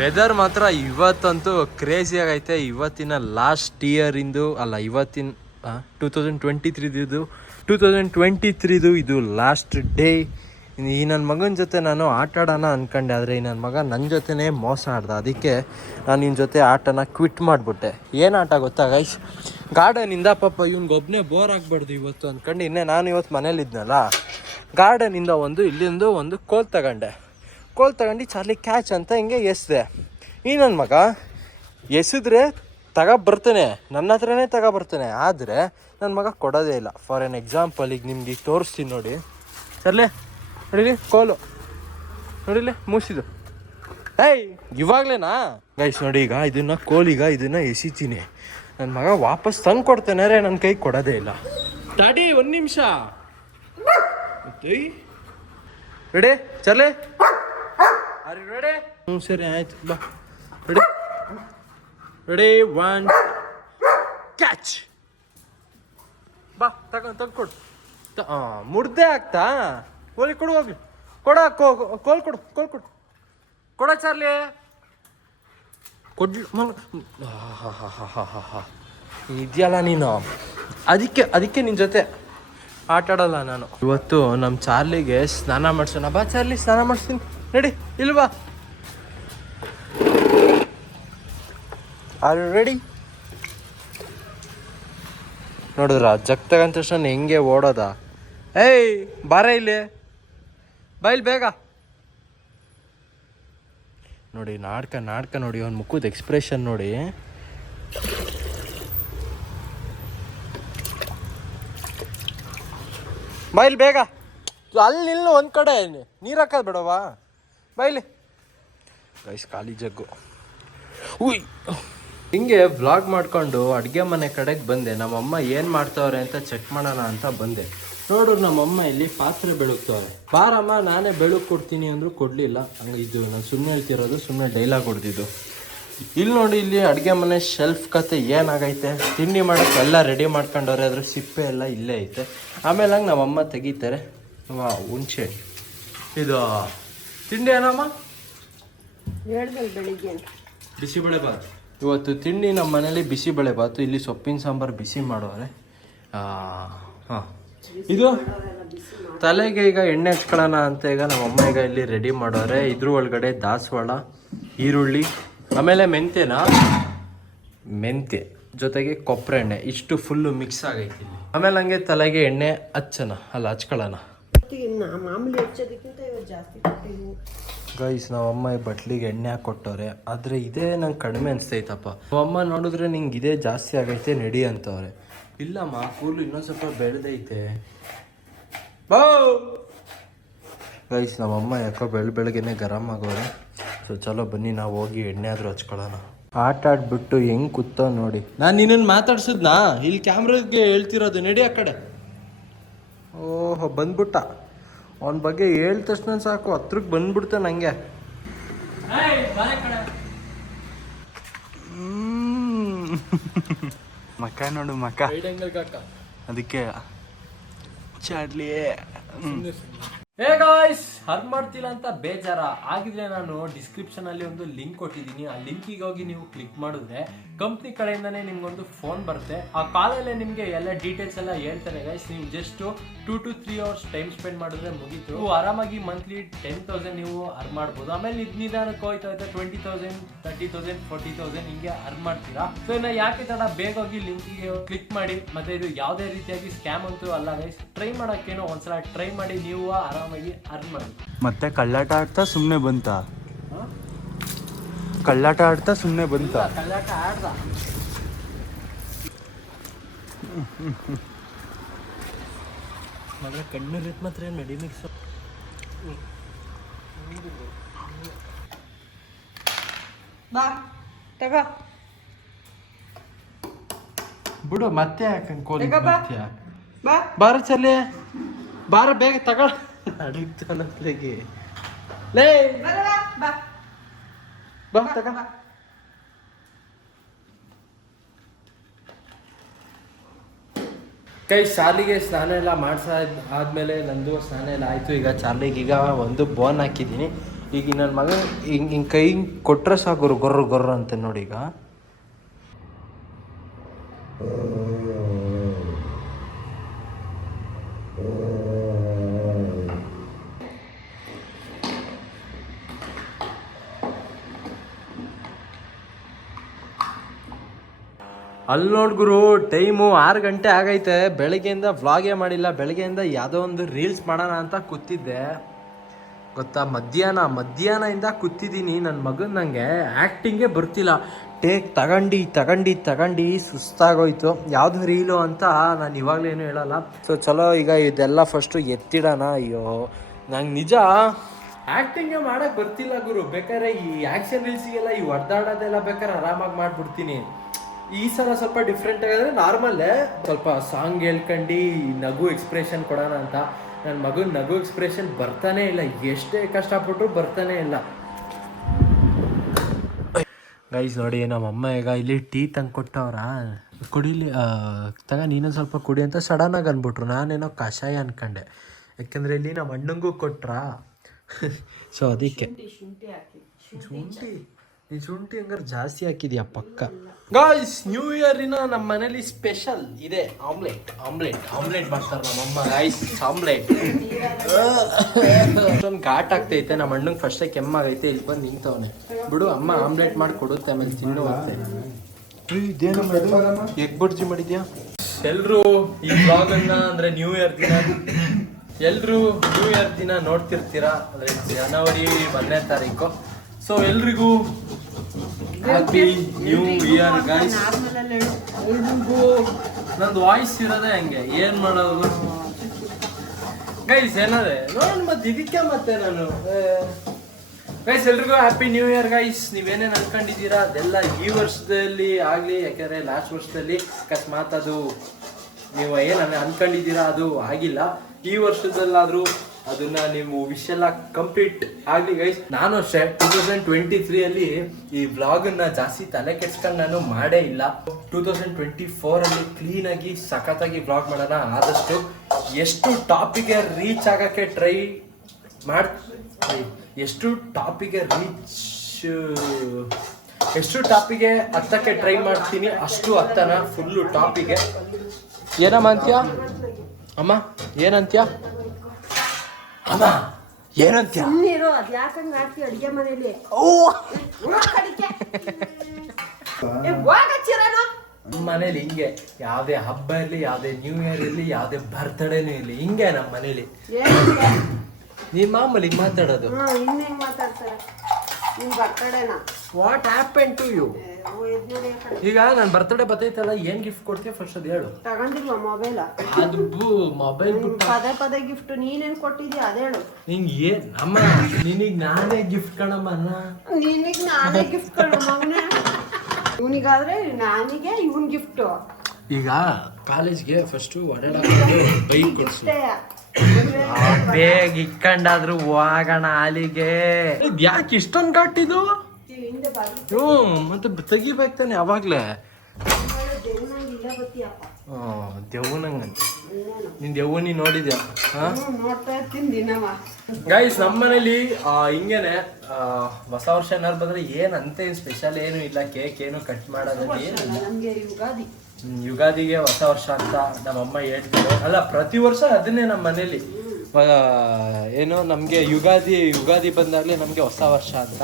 Weather ಮಾತ್ರ ಇವತ್ತಂತೂ crazy ಆಗೈತೆ. ಇವತ್ತಿನ ಲಾಸ್ಟ್ ಇಯರಿಂದು ಅಲ್ಲ, ಇವತ್ತಿನ ಟೂ ತೌಸಂಡ್ ಟ್ವೆಂಟಿ ತ್ರೀದು ಟೂ ತೌಸಂಡ್ ಟ್ವೆಂಟಿ ತ್ರೀದು ಇದು ಲಾಸ್ಟ್ ಡೇ ಈ ನನ್ನ ಮಗನ ಜೊತೆ ನಾನು ಆಟ ಆಡೋಣ ಅಂದ್ಕೊಂಡೆ ಆದರೆ ಈ ನನ್ನ ಮಗ ನನ್ನ ಜೊತೆನೇ ಮೋಸ ಆಡ್ದ. ಅದಕ್ಕೆ ನಾನು ನಿನ್ನ ಜೊತೆ ಆಟನ ಕ್ವಿಟ್ ಮಾಡಿಬಿಟ್ಟೆ. ಏನು ಆಟ ಗೊತ್ತಾ ಗೈಸ್ ಗಾರ್ಡನಿಂದ ಪಾಪ ಇವ್ನಿಗೊಬ್ಬನೇ ಬೋರ್ ಆಗಬಾರ್ದು ಇವತ್ತು ಅಂದ್ಕೊಂಡು ಇನ್ನೇ ನಾನು ಇವತ್ತು ಮನೇಲಿದ್ನಲ್ಲ ಗಾರ್ಡನಿಂದ ಒಂದು, ಇಲ್ಲಿಂದ ಒಂದು ಕೋಲ್ ತಗೊಂಡೆ. ಕೋಲ್ ತಗೊಂಡು ಚಾರ್ಲಿ ಕ್ಯಾಚ್ ಅಂತ ಹಿಂಗೆ ಎಸ್ದೆ. ಈ ನನ್ನ ಮಗ ಎಸಿದ್ರೆ ತಗ ಬರ್ತಾನೆ ನನ್ನ ಹತ್ರನೇ ತಗ ಬರ್ತಾನೆ. ಆದರೆ ನನ್ನ ಮಗ ಕೊಡೋದೇ ಇಲ್ಲ. ಫಾರ್ ಎನ್ ಎಕ್ಸಾಂಪಲ್ ಈಗ ನಿಮ್ಗೆ ಈಗ ತೋರಿಸ್ತೀನಿ ನೋಡಿ. ಸರ್ಲೆ ನೋಡಿಲಿ ಕೋಲು. ನೋಡಿಲಿ ಮುಗಿಸಿದು ಏಯ್ ಇವಾಗಲೇನಾ? ಗೈಸ್ ನೋಡಿ ಈಗ ಇದನ್ನು ಕೋಲಿಗ ಇದನ್ನು ಎಸಿತೀನಿ. ನನ್ನ ಮಗ ವಾಪಸ್ ತಂದು ಕೊಡ್ತಾನೆ ನನ್ನ ಕೈ ಕೊಡೋದೇ ಇಲ್ಲ. ದಾಡಿ ಒಂದು ನಿಮಿಷ. ರೆಡಿ ರೆಡಿ ಹ್ಞೂ ಸರಿ, ಆಯ್ತು. ಬಾ. ರೆಡಿ ರೆಡಿ ಒನ್ ಕ್ಯಾಚ್ ಬಾ, ತಗೊಂಡು ತಂದ್ಕೊಡು ತ ಮುಡ್ದೆ ಆಗ್ತಾ? ಕೋಲಿ ಕೊಡು, ಹೋಗ್ಲಿ. ಕೊಡ, ಕೋ ಕೋಲ್ ಕೊಡು ಕೋಲ್ ಕೊಡು. ಕೊಡ, ಚಾರ್ಲಿ. ಕೊಡ್ಲಿ ಇದೆಯಲ್ಲ ನೀನು? ಅದಕ್ಕೆ ಅದಕ್ಕೆ ನಿನ್ನ ಜೊತೆ ಆಟಾಡಲ್ಲ ನಾನು. ಇವತ್ತು ನಮ್ಮ ಚಾರ್ಲಿಗೆ ಸ್ನಾನ ಮಾಡ್ಸೋಣ. ಬಾ, ಚಾರ್ಲಿ, ಸ್ನಾನ ಮಾಡಿಸ್ತೀನಿ. ನಡಿ ಇಲ್ವಾ ಆರ್ ರೆಡಿ ನೋಡಿದ್ರ, ಜಗ್ ತಗೊಂಡ ತಕ್ಷಣ ಹೆಂಗೆ ಓಡೋದ? ಏಯ್, ಬಾರ ಇಲ್ಲಿ. ಬೈಲ್ ಬೇಗ. ನೋಡಿ, ನಾಡ್ಕ ನಾಡ್ಕ ನೋಡಿ ಅವ್ನ ಮುಖದ ಎಕ್ಸ್ಪ್ರೆಷನ್ ನೋಡಿ. ಬೈಲ್ ಬೇಗ. ಅಲ್ಲಿ ನಿಲ್ಲು ಒಂದು ಕಡೆ. ನೀರು ಹಾಕೋದು ಬಿಡವಾ ಬೈಲಿ. ಗೈಸ್ ಖಾಲಿ ಜಗ್ಗು. ಉಯ್. ಹಿಂಗೆ ವ್ಲಾಗ್ ಮಾಡ್ಕೊಂಡು ಅಡುಗೆ ಮನೆ ಕಡೆಗೆ ಬಂದೆ. ನಮ್ಮಮ್ಮ ಏನು ಮಾಡ್ತಾವ್ರೆ ಅಂತ ಚೆಕ್ ಮಾಡೋಣ ಅಂತ ಬಂದೆ. ನೋಡು, ನಮ್ಮಮ್ಮ ಇಲ್ಲಿ ಪಾತ್ರೆ ಬೆಳಗ್ತವ್ರೆ. ಬಾರಮ್ಮ, ನಾನೇ ಬೆಳಕು ಕೊಡ್ತೀನಿ ಅಂದರೂ ಕೊಡಲಿಲ್ಲ. ಹಂಗೆ ಇದು ನಾನು ಸುಮ್ಮನೆ ಹೇಳ್ತಿರೋದು ಸುಮ್ಮನೆ ಡೈಲಾಗ್ ಹೊಡೆದಿದ್ದು. ಇಲ್ಲಿ ನೋಡಿ, ಇಲ್ಲಿ ಅಡುಗೆ ಮನೆ ಶೆಲ್ಫ್ ಕತೆ ಏನಾಗೈತೆ? ತಿಂಡಿ ಮಾಡೋಕ್ಕೆ ಎಲ್ಲ ರೆಡಿ ಮಾಡ್ಕೊಂಡವ್ರೆ ಅದ್ರ ಸಿಪ್ಪೆ ಎಲ್ಲ ಇಲ್ಲೇ ಐತೆ. ಆಮೇಲೆ ಹಂಗೆ ನಮ್ಮಮ್ಮ ತೆಗಿತಾರೆ. ಹುಂಚೆ ಇದು ತಿಂಡಿ ಏನಮ್ಮ ಹೇಳ್ದಲ್ ಬೆಳಿಗ್ಗೆ ಬಿಸಿಬೇಳೆ ಬಾತ್. ಇವತ್ತು ತಿಂಡಿ ನಮ್ಮ ಮನೇಲಿ ಬಿಸಿಬೇಳೆ ಬಾತ್ ಇಲ್ಲಿ ಸೊಪ್ಪಿನ ಸಾಂಬಾರು ಬಿಸಿ ಮಾಡೋರೆ. ಹಾಂ. ಇದು ತಲೆಗೆ ಈಗ ಎಣ್ಣೆ ಹಚ್ಕೊಳ್ಳೋಣ ಅಂತ ಈಗ ನಮ್ಮ ಅಮ್ಮ ಈಗ ಇಲ್ಲಿ ರೆಡಿ ಮಾಡೋರೆ. ಇದ್ರ ಒಳಗಡೆ ದಾಸವಾಳ ಈರುಳ್ಳಿ ಆಮೇಲೆ ಮೆಂತ್ಯನ? ಮೆಂತ್ಯ. ಜೊತೆಗೆ ಕೊಬ್ಬರಿ ಎಣ್ಣೆ ಇಷ್ಟು ಫುಲ್ಲು ಮಿಕ್ಸ್ ಆಗೈತಿ ಇಲ್ಲಿ. ಆಮೇಲೆ ಹಂಗೆ ತಲೆಗೆ ಎಣ್ಣೆ ಹಚ್ಚೋಣ. ಅಲ್ಲ ಹಚ್ಕೊಳ್ಳೋಣ. ನಾ ಮಾಮೂಲಿ ಹೆಚ್ಚೋದಕ್ಕಿಂತ ಇವತ್ತು ಜಾಸ್ತಿ ಗೈಸ್ ಈ ಬಟ್ಲಿಗೆ ಎಣ್ಣೆ ಹಾಕಿ ಕೊಟ್ಟವ್ರೆ. ಆದರೆ ಇದೇ ನಂಗೆ ಕಡಿಮೆ ಅನ್ಸ್ತೈತಪ್ಪ. ನಮ್ಮಮ್ಮ ನೋಡಿದ್ರೆ ನಿಂಗೆ ಇದೇ ಜಾಸ್ತಿ ಆಗೈತೆ, ನಡಿ ಅಂತವ್ರೆ. ಇಲ್ಲಮ್ಮ, ಕೂದಲು ಇನ್ನೊಂದು ಸ್ವಲ್ಪ ಬೆಳೆದೈತೆ. ಗೈಸ್ ಗೈಸ್ ನಮ್ಮಮ್ಮ ಯಾಕೋ ಬೆಳ ಬೆಳಗ್ಗೆನೆ ಗರಂ ಆಗೋರೆ. ಸೊ ಚಲೋ ಬನ್ನಿ, ನಾವು ಹೋಗಿ ಎಣ್ಣೆ ಆದರೂ ಹಚ್ಕೊಳ್ಳೋಣ. ಆಟ ಆಡ್ಬಿಟ್ಟು ಹೆಂಗ್ ಕೂತ ನೋಡಿ. ನಾನು ನಿನ್ನನ್ನು ಮಾತಾಡ್ಸಿದ್ನಾ? ಇಲ್ಲಿ ಕ್ಯಾಮ್ರಾಗೆ ಹೇಳ್ತಿರೋದು, ನಡಿ ಆ ಕಡೆ. ಓಹೋ ಬಂದ್ಬಿಟ್ಟ. ಅವನ ಬಗ್ಗೆ ಹೇಳಿದ ತಕ್ಷಣ ಸಾಕು ಹತ್ರಕ್ಕೆ ಬಂದ್ಬಿಡ್ತ ನಂಗೆ. ಮಕ್ಕ ನೋಡು ಮಕ್ಕ ಅದಕ್ಕೆ ಚಾಡ್ಲಿ ಹೇ ಗಾಯ್ಸ್ ಹರ್ ಮಾಡ್ತಿಲ್ಲ ಅಂತ ಬೇಜಾರ. ಆಗಿದ್ರೆ ನಾನು ಡಿಸ್ಕ್ರಿಪ್ಷನ್ ಅಲ್ಲಿ ಒಂದು ಲಿಂಕ್ ಕೊಟ್ಟಿದ್ದೀನಿ. ಆ ಲಿಂಕಿಗೆ ಹೋಗಿ ನೀವು ಕ್ಲಿಕ್ ಮಾಡಿದ್ರೆ ಕಂಪ್ನಿ ಕಡೆಯಿಂದಾನೇ ನಿಮ್ಗೊಂದು ಫೋನ್ ಬರುತ್ತೆ. ಆ ಕಾಲಲ್ಲೇ ನಿಮಗೆ ಎಲ್ಲ ಡೀಟೇಲ್ಸ್ ಎಲ್ಲ ಹೇಳ್ತಾರೆ ಗೈಸ್ ನೀವು just two to three hours time spend ಮಾಡಿದ್ರೆ ಮುಗೀತು. ನೀವು ಆರಾಮಾಗಿ ಮಂತ್ಲಿ ಟೆನ್ ತೌಸಂಡ್ ನೀವು ಅರ್ನ್ ಮಾಡ್ಬೋದು. ಆಮೇಲೆ ಇದು ನಿಧಾನಕ್ಕೆ ಹೋಯ್ತಾ ಹೋಯ್ತಾ twenty thousand thirty thousand forty thousand ಹಿಂಗೆ ಅರ್ನ್ ಮಾಡ್ತೀರಾ. ಸೊ ಇನ್ನ ಯಾಕೆ ತಡ, ಬೇಗ ಹೋಗಿ ಲಿಂಕಿಗೆ ಕ್ಲಿಕ್ ಮಾಡಿ. ಮತ್ತೆ ಇದು ಯಾವುದೇ ರೀತಿಯಾಗಿ ಸ್ಕ್ಯಾಮ್ ಅಂತೂ ಅಲ್ಲ ಗೈಸ್ ಟ್ರೈ ಮಾಡೋಕ್ಕೇನೋ ಒಂದ್ಸಲ ಟ್ರೈ ಮಾಡಿ, ನೀವು ಆರಾಮಾಗಿ ಅರ್ನ್ ಮಾಡಬೇಕು. ಮತ್ತೆ ಕಳ್ಳಾಟ ಆಡ್ತಾ ಸುಮ್ಮನೆ ಬಂತ? ಕಳ್ಳಾಟ ಆಡ್ತಾ ಸುಮ್ಮನೆ ಬಂತ? ಕಳ್ಳಾಟ ಆಡ್ದ. ಮಗ ರೀತ್ ಮಾತ್ರ ನಡಿ ಮಿಕ್ಸ್ ಬಾ ತಗೋ. ಬಿಡು ಮತ್ತೆ ಯಾಕಂಗ್ ಕೋಲಿ ಬಾ. ಬಾರ ಚಲೆ ಬಾರ ಬೇಗ ತಗೊಳ ಅಡುಗೆ ಲೇ ಬಾ. ತಗ. ಕೈ ಶಾಲಿಗೆ ಸ್ನಾನ ಎಲ್ಲ ಮಾಡ್ಸ ಆದ್ಮೇಲೆ ನಂದು ಸ್ನಾನ ಎಲ್ಲ ಆಯ್ತು. ಈಗ ಚಾರ್ಲಿಗೆ ಈಗ ಒಂದು ಬೋನ್ ಹಾಕಿದ್ದೀನಿ. ಈಗ ನನ್ನ ಮಗ ಹಿಂಗೆ ಹಿಂಗೆ ಕೈ ಕೊಟ್ರೆ ಸಾಕು ಗುರು ಗೊರ್ರ ಗೊರ್ರ ಅಂತ ನೋಡಿ ಈಗ. ಅಲ್ಲಿ ನೋಡ್ ಗುರು, ಟೈಮು ಆರು ಗಂಟೆ ಆಗೈತೆ. ಬೆಳಗ್ಗೆಯಿಂದ ವ್ಲಾಗೇ ಮಾಡಿಲ್ಲ. ಬೆಳಗ್ಗೆಯಿಂದ ಯಾವುದೋ ಒಂದು ರೀಲ್ಸ್ ಮಾಡೋಣ ಅಂತ ಕೂತಿದ್ದೆ. ಗೊತ್ತಾ? ಮಧ್ಯಾಹ್ನ, ಮಧ್ಯಾಹ್ನದಿಂದ ಕೂತಿದ್ದೀನಿ. ನನ್ನ ಮಗನ ನನಗೆ ಆ್ಯಕ್ಟಿಂಗೇ ಬರ್ತಿಲ್ಲ. ಟೇಕ್ ತಗೊಂಡು ತಗೊಂಡು ತಗೊಂಡು ಸುಸ್ತಾಗೋಯ್ತು. ಯಾವುದು ರೀಲು ಅಂತ ನಾನು ಇವಾಗಲೇನು ಹೇಳಲ್ಲ. ಸೊ ಚಲೋ, ಈಗ ಇದೆಲ್ಲ ಫಸ್ಟು ಎತ್ತಿಡೋಣ. ಅಯ್ಯೋ, ನಂಗೆ ನಿಜ ಆ್ಯಕ್ಟಿಂಗೇ ಮಾಡೋಕ್ಕೆ ಬರ್ತಿಲ್ಲ ಗುರು. ಬೇಕಾದ್ರೆ ಈ ಆ್ಯಕ್ಷನ್ ರೀಲ್ಸಿಗೆಲ್ಲ ಈ ಹೊಡೆದಾಡೋದೆಲ್ಲ ಬೇಕಾದ್ರೆ ಆರಾಮಾಗಿ ಮಾಡ್ಬಿಡ್ತೀನಿ. ಈ ಸಲ ಸ್ವಲ್ಪ ಡಿಫ್ರೆಂಟ್ ಆಗಿದ್ರೆ ನಾರ್ಮಲ್ಲೇ ಸ್ವಲ್ಪ ಸಾಂಗ್ ಹೇಳ್ಕೊಂಡು ನಗು ಎಕ್ಸ್ಪ್ರೆಷನ್ ಕೊಡೋಣ ಅಂತ. ನನ್ನ ಮಗನ ನಗು ಎಕ್ಸ್ಪ್ರೆಷನ್ ಬರ್ತಾನೆ ಇಲ್ಲ. ಎಷ್ಟೇ ಕಷ್ಟಪಟ್ಟರು ಬರ್ತಾನೆ ಇಲ್ಲ. ಗೈಸ್ ನೋಡಿ ನಮ್ಮ ಅಮ್ಮ ಈಗ ಇಲ್ಲಿ ಟೀ ತಂಗ್ ಕೊಟ್ಟವ್ರ. ಕುಡಿಲಿ ತಗ ನೀನೊಂದು ಸ್ವಲ್ಪ ಕುಡಿ ಅಂತ ಸಡನ್ನಾಗಿ ಅಂದ್ಬಿಟ್ರು. ನಾನೇನೋ ಕಷಾಯ ಅನ್ಕೊಂಡೆ. ಯಾಕೆಂದರೆ ಇಲ್ಲಿ ನಮ್ಮ ಅಣ್ಣಂಗೂ ಕೊಟ್ರಾ? ಸೊ ಅದಕ್ಕೆ. ಶುಂಠಿ ಈ ಶುಂಠಿ? ಹಂಗಾರೆ ಜಾಸ್ತಿ ಹಾಕಿದ್ಯಾ ಪಕ್ಕ? ಗಾಯ್ಸ್ ನ್ಯೂ ಇಯರಿನ ನಮ್ಮ ಮನೇಲಿ ಸ್ಪೆಷಲ್ ಇದೆ ಆಮ್ಲೆಟ್ ಆಮ್ಲೆಟ್ ಆಮ್ಲೆಟ್ ಮಾಡ್ತಾರೆ ನಮ್ಮಮ್ಮ. ಗಾಯ್ಸ್ ಆಮ್ಲೆಟ್ ಅಷ್ಟೊಂದು ಘಾಟ್ ಆಗ್ತೈತೆ, ನಮ್ಮ ಅಣ್ಣಂಗೆ ಫಸ್ಟೇ ಕೆಮ್ಮಾಗೈತೆ, ಇಲ್ಲಿ ಬಂದು ನಿಂತವನೆ. ಬಿಡು, ಅಮ್ಮ ಆಮ್ಲೆಟ್ ಮಾಡಿ ಕೊಡುತ್ತೆ, ಆಮೇಲೆ ತಿನ್ನು ಅಂತೆ ಎಗ್ ಬುರ್ಜಿ ಮಾಡಿದ್ಯಾ? ಎಲ್ಲರೂ ಈ ಬ್ಲಾಗ್ ಅನ್ನ ಅಂದ್ರೆ ನ್ಯೂ ಇಯರ್ ದಿನ ಎಲ್ಲರೂ ನ್ಯೂ ಇಯರ್ ದಿನ ನೋಡ್ತಿರ್ತೀರಾ? ಅಂದ್ರೆ ಜನವರಿ ಒಂದನೇ ತಾರೀಕು. ಸೊ ಎಲ್ರಿಗೂ ಹ್ಯಾಪಿ ನ್ಯೂ ಇಯರ್ ಗೈಸ್ ನಂದು ವಾಯ್ಸ್ ಇರೋದೇ ಹಂಗೆ. ಏನ್ ಮಾಡೋದು? ಗೈಸ್ ಏನಾದ್ರೆ ನೋಡೋಣ ಮತ್ತೆ ಇದಕ್ಕೆ ಮತ್ತೆ ನಾನು ಗೈಸ್ ಎಲ್ರಿಗೂ ಹ್ಯಾಪಿ ನ್ಯೂ ಇಯರ್ ಗೈಸ್ ನೀವೇನೇನು ಅನ್ಕೊಂಡಿದ್ದೀರಾ? ಅದೆಲ್ಲ ಈ ವರ್ಷದಲ್ಲಿ ಆಗಲಿ, ಯಾಕೆಂದರೆ ಲಾಸ್ಟ್ ವರ್ಷದಲ್ಲಿ ಅಕಸ್ಮಾತ್ ಅದು ನೀವು ಏನು ಅನ್ಕೊಂಡಿದ್ದೀರಾ, ಅದು ಆಗಿಲ್ಲ. ಈ ವರ್ಷದಲ್ಲಾದ್ರೂ ಅದನ್ನ ನೀವು ವಿಶ್ ಎಲ್ಲ ಕಂಪ್ಲೀಟ್ ಆಗ್ಲಿ ಗೈಸ್ ನಾನು ಅಷ್ಟೇ ಟೂ ತೌಸಂಡ್ ಟ್ವೆಂಟಿ ತ್ರೀ ಅಲ್ಲಿ ಈ ಬ್ಲಾಗ್ ಅನ್ನ ಜಾಸ್ತಿ ತಲೆ ಕೆಡ್ಸ್ಕೊಂಡು ನಾನು ಮಾಡೇ ಇಲ್ಲ. ಟೂ ತೌಸಂಡ್ ಟ್ವೆಂಟಿ ಫೋರ್ ಅಲ್ಲಿ ಕ್ಲೀನ್ ಆಗಿ, ಸಖತ್ತಾಗಿ ಬ್ಲಾಗ್ ಮಾಡೋಣ ಆದಷ್ಟು ಎಷ್ಟು ಟಾಪಿಗೆ ರೀಚ್ ಆಗಕ್ಕೆ ಟ್ರೈ ಮಾಡ್, ಎಷ್ಟು ಟಾಪಿಗೆ ರೀಚ್ ಎಷ್ಟು ಟಾಪಿಗೆ ಹತ್ತಕ್ಕೆ ಟ್ರೈ ಮಾಡ್ತೀನಿ, ಅಷ್ಟು ಹತ್ತನ ಫುಲ್ಲು ಟಾಪಿಗೆ ಏನಮ್ಮ ಅಂತ್ಯ? ಅಮ್ಮ, ಏನಂತ್ಯ? ಅಮ್ಮ ಏನಂತೀಯ? ನೀರು ಅದು ಯಾಕಂಗ್ ಮಾಡ್ತೀವಿ ಅಡಿಗೆ ಮನೆಯಲ್ಲಿ ನಮ್ಮ ಮನೇಲಿ ಹಿಂಗೆ ಯಾವ್ದೇ ಹಬ್ಬ ಇರ್ಲಿ ಯಾವ್ದೇ ನ್ಯೂ ಇಯರ್ ಇರ್ಲಿ ಯಾವ್ದೇ ಬರ್ತ್ಡೇನೂ ಇರ್ಲಿ ಹಿಂಗೆ ನಮ್ಮ ಮನೇಲಿ. ನೀ ಮಾಮೂಲಿ ಮಾತಾಡೋದು. ಇನ್ನೇನ್ ಮಾತಾಡ್ತಾರೆ. ನಿಮ್ ಬರ್ತಡೇನ ವಾಟ್ ಹ್ಯಾಪನ್ ಟು ಯು ಈಗ ನನ್ನ ಬರ್ತ್ಡೇ ಬರ್ತೈತಲ್ಲ ಏನ್ ಗಿಫ್ಟ್ ಕೊಡ್ತೀಯ ಫಸ್ಟ್ ಅದು ಹೇಳು. ತಗೊಂಡಿಲ್ವಾ ಮೊಬೈಲ್ ಅದು ಮೊಬೈಲ್ ಪದೇ ಪದೇ ಗಿಫ್ಟ್ ನೀನೇನ್ ಕೊಟ್ಟಿದ್ಯಾ ಅದ ಹೇಳು. ನಿಂಗ್ ಏನ್ ಅಮ್ಮ ನಿನಗ್ ನಾನೇ ಗಿಫ್ಟ್ ಕಣಮ್ಮ ನಿನಗ್ ನಾನೇ ಗಿಫ್ಟ್ ಕಣಮ್ಮ ಮಗನೇ ಇವನಿಗಾದ್ರೆ ನಾನಿಗೆ ಇವನ್ ಗಿಫ್ಟ್ ಈಗ ಕಾಲೇಜ್ಗೆ ಫಸ್ಟ್ ಓಡಾಡಕ್ಕೆ ಬೈಕ್ ಕೊಡ್ಸು. ಬೇಗ ಇಕ್ಕಂಡಾದ್ರು ಹೋಗೋಣ ಅಲ್ಲಿಗೆ. ಯಾಕೆ ಇಷ್ಟೊಂದು ಕಟ್ಟಿದು ಹಿಂದೆ ಬಾಗಿ ಹ್ಞೂ ಮತ್ತೆ ತೆಗಿಬೇಕು ತಾನೆ ಅವಾಗ್ಲೇ. ದೆವ್ವನಂಗಂತೆ ನಿನ್ ದೆವ್ವನಿ ನೋಡಿದ್ಯಾ? ಗೈಸ್ ನಮ್ಮ ಮನೇಲಿ ಹಿಂಗೇನೆ ಹೊಸ ವರ್ಷ ಏನಾರು ಬಂದ್ರೆ ಏನ್ ಅಂತ ಸ್ಪೆಷಲ್ ಏನು ಇಲ್ಲ ಕೇಕ್ ಏನು ಕಟ್ ಮಾಡೋದಿಲ್ಲ ಯುಗಾದಿಗೆ ಹೊಸ ವರ್ಷ ಅಂತ ನಮ್ಮಮ್ಮ ಹೇಳ್ತಾರೆ ಅಲ್ಲ ಪ್ರತಿ ವರ್ಷ ಅದನ್ನೇ ನಮ್ಮ ಮನೇಲಿ ಏನು ನಮಗೆ ಯುಗಾದಿ ಯುಗಾದಿ ಬಂದಾಗಲೇ ನಮಗೆ ಹೊಸ ವರ್ಷ ಅಂತ.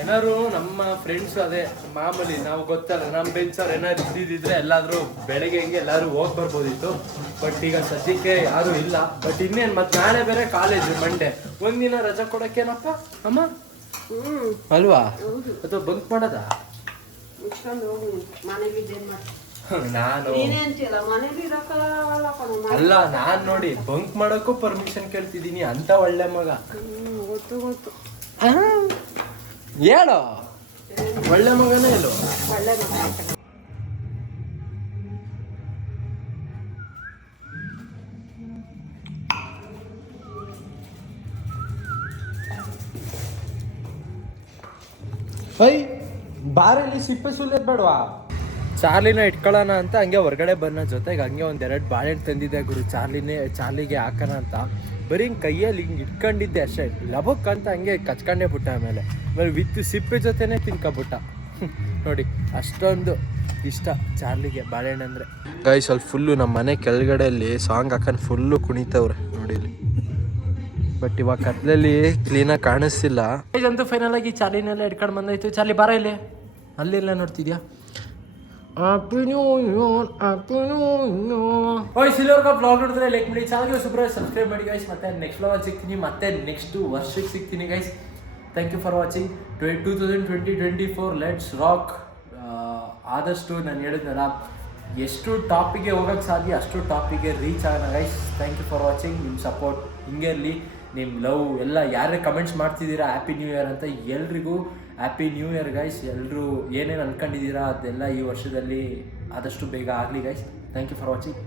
ಏನಾದ್ರು ನಮ್ಮ ಫ್ರೆಂಡ್ಸ್ ಅದೇ ಮಾಮೂಲಿ ನಾವು ಗೊತ್ತಲ್ಲ ನಮ್ಮ ಬೆಂಚ್ ಅವ್ರು ಏನಾದ್ರು ಇದ್ದಿದ್ರೆ ಎಲ್ಲಾದ್ರೂ ಬೆಳಗ್ಗೆ ಹಿಂಗೆ ಎಲ್ಲಾರು ಹೋಗಿ ಬರ್ಬೋದಿತ್ತು. ಬಟ್ ಈಗ ಸದ್ಯಕ್ಕೆ ಯಾರು ಇಲ್ಲ. ಬಟ್ ಇನ್ನೇನು ಮತ್ತೆ ನಾಳೆ ಬೇರೆ ಕಾಲೇಜ್ ಮಂಡೆ ಒಂದಿನ ರಜಾ ಕೊಡಕ್ಕೇನಪ್ಪ? ಅಮ್ಮ? ಅಲ್ವಾ? ಅದು ಬಂಕ್ ಮಾಡದ? ನಾನು. ಅಲ್ಲ ನಾನ್ ನೋಡಿ ಬಂಕ್ ಮಾಡಕ್ಕೂ ಪರ್ಮಿಷನ್ ಕೇಳ್ತಿದ್ದೀನಿ ಅಂತ ಒಳ್ಳೆ ಮಗ. ಗೊತ್ತು ಗೊತ್ತು. ಹೇಳು? ಒಳ್ಳೆ ಮಗನೇ ಮಗ ಐ ಬಾರಲ್ಲಿ ಸಿಪ್ಪೆ ಸುಲಿಯೋದ್ ಬೇಡವಾ ಚಾರ್ಲಿನ ಇಟ್ಕೊಳ್ಳೋಣ ಅಂತ ಹಂಗೆ ಹೊರಗಡೆ ಬನ್ನ ಜೊತೆಗೆ ಹಂಗೆ ಒಂದೆರಡು ಬಾಳೆಹಣ್ಣು ತಂದಿದ್ದೆ ಗುರು. ಚಾರ್ಲಿನೇ ಚಾರ್ಲಿಗೆ ಹಾಕೋಣ ಅಂತ. ಬರೀ ಹಿಂಗ್ ಕೈಯಲ್ಲಿ ಹಿಂಗೆ ಇಟ್ಕೊಂಡಿದ್ದೆ ಅಷ್ಟೇ. ಲಬಕ್ ಅಂತ ಹಂಗೆ ಕಚ್ಕೊಂಡೇ ಬಿಟ್ಟ ಆಮೇಲೆ. ಆಮೇಲೆ ವಿತ್ ಸಿಪ್ಪೆ ಜೊತೆನೇ ತಿನ್ಕೊಬಿಟ್ಟ ನೋಡಿ ಅಷ್ಟೊಂದು ಇಷ್ಟ ಚಾರ್ಲಿಗೆ ಬಾಳೆಹಣ್ಣು ಅಂದರೆ. ಗಾಯ್ ಸ್ವಲ್ಪ ಫುಲ್ಲು ನಮ್ಮ ಮನೆ ಕೆಳಗಡೆಯಲ್ಲಿ ಸಾಂಗ್ ಹಾಕೊಂಡು ಫುಲ್ಲು ಕುಣಿತವ್ರೆ. ನೋಡಿ ಇಲ್ಲಿ. ಬಟ್ ಇವಾಗ ಕತ್ಲಲ್ಲಿ ಕ್ಲೀನಾಗಿ ಕಾಣಿಸ್ತಿಲ್ಲ. ಅಂತೂ ಫೈನಲ್ ಆಗಿ ಚಾರ್ಲಿನೆಲ್ಲ ಇಟ್ಕೊಂಡು ಬಂದಾಯ್ತು. ಚಾರ್ಲಿ ಬರ ಇಲ್ಲಿ. ಅಲ್ಲಿಲ್ಲ ನೋಡ್ತಿದ್ಯಾ? ಸಿಲ್ವರ್ ಕಪ್ ಬ್ಲಾಗ್ ನೋಡಿದ್ರೆ ಲೈಕ್ ಮಾಡಿ ಚಾನಲ್ಗೆ ಸೂಪರ್ ಸಬ್ಸ್ಕ್ರೈಬ್ ಮಾಡಿ ಗೈಸ್ ಮತ್ತೆ ನೆಕ್ಸ್ಟ್ ಬ್ಲಾಗ್ ಸಿಗ್ತೀನಿ. ಮತ್ತೆ ನೆಕ್ಸ್ಟ್ ವರ್ಷಕ್ಕೆ ಸಿಗ್ತೀನಿ guys thank you for watching ಟ್ವೆ two thousand twenty twenty four let's rock ಆದಷ್ಟು ನಾನು ಹೇಳಿದ್ನಲ್ಲ, ಎಷ್ಟು ಟಾಪಿಗೆ ಹೋಗೋಕ್ಕೆ ಸಾಧ್ಯ, ಅಷ್ಟು ಟಾಪಿಗೆ ರೀಚ್ ಆಗೋಣ guys thank you for watching ನಿಮ್ಮ ಸಪೋರ್ಟ್ ಹಿಂಗೆ ಇರಲಿ. ನಿಮ್ಮ ಲವ್ ಎಲ್ಲ ಯಾರೇ ಕಮೆಂಟ್ಸ್ ಮಾಡ್ತಿದ್ದೀರಾ ಹ್ಯಾಪಿ ನ್ಯೂ ಇಯರ್ ಅಂತ ಎಲ್ರಿಗೂ ಹ್ಯಾಪಿ ನ್ಯೂ ಇಯರ್ ಗೈಸ್ ಎಲ್ಲರೂ ಏನೇನು ಅಂದ್ಕೊಂಡಿದ್ದೀರಾ ಅದೆಲ್ಲ ಈ ವರ್ಷದಲ್ಲಿ ಆದಷ್ಟು ಬೇಗ ಆಗಲಿ guys thank you for watching